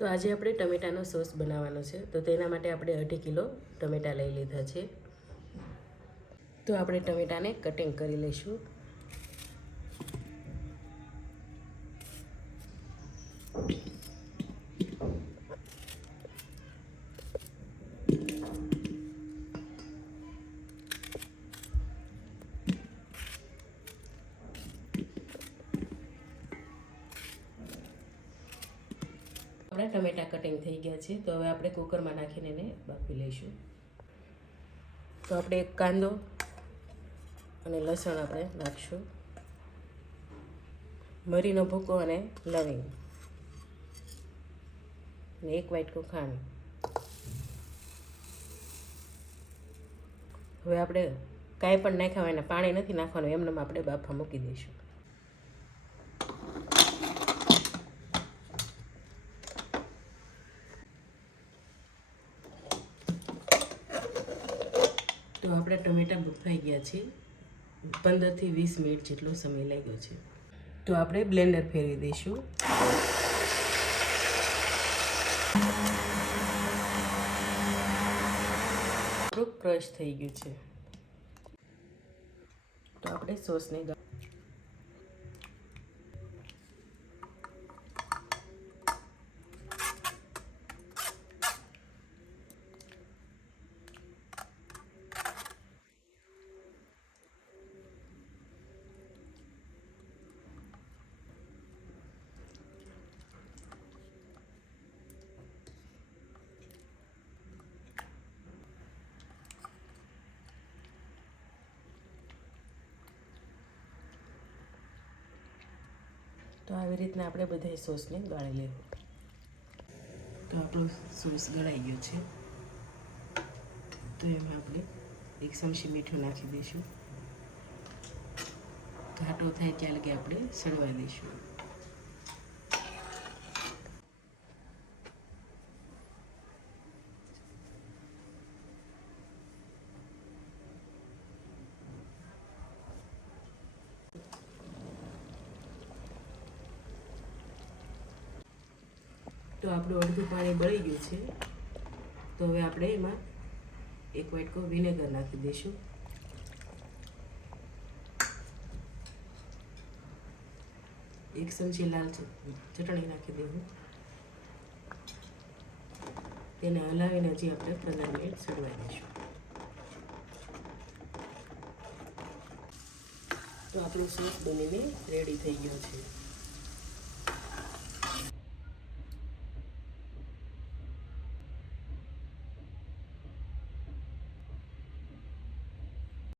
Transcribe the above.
તો આજે આપણે ટમેટાનો સોસ બનાવવાનો છે. તો તેના માટે આપણે અઢી કિલો ટમેટાં લઈ લીધા છે. તો આપણે ટમેટાને કટિંગ કરી લઈશું. આપણા ટમેટા કટિંગ થઈ ગયા છે, તો હવે આપણે કુકરમાં નાખીને એને બાફી લઈશું. તો આપણે એક કાંદો અને લસણ આપણે નાખશું. મરીનો ભૂકો અને લવિંગ. અને એક વાટકું ખાંડ હવે આપણે કાંઈ પણ નાખ્યા હોય પાણી નથી નાખવાનું, એમને આપણે બાફા મૂકી દઈશું. તો આપણા ટમેટા બફાઈ ગયા છે પંદરથી વીસ મિનિટ જેટલો સમય લાગ્યો છે. તો આપણે બ્લેન્ડર ફેરવી દઈશું. થોડુંક ક્રશ થઈ ગયું છે. તો આપણે સોસને તો આવી રીતના આપણે બધા સોસને ગાળી લેવું. તો આપણો સોસ ગળાઈ ગયો છે. તો એમાં આપણે એક ચમચી મીઠું નાખી દઈશું. ઘાટો થાય ત્યાં લગી આપણે સળવા દઈશું. તો આપણું અડધું પાણી બળી ગયું છે. તો હવે આપણે એમાં એક વાટકો વિનેગર નાખી દઈશું. એક ચમચી લાલ ચટણી નાખી દેવું. તેને હલાવીને હજી આપણે પંદર મિનિટ સડવા દઈશું. તો આપણું સોસ બનીને રેડી થઈ ગયો છે.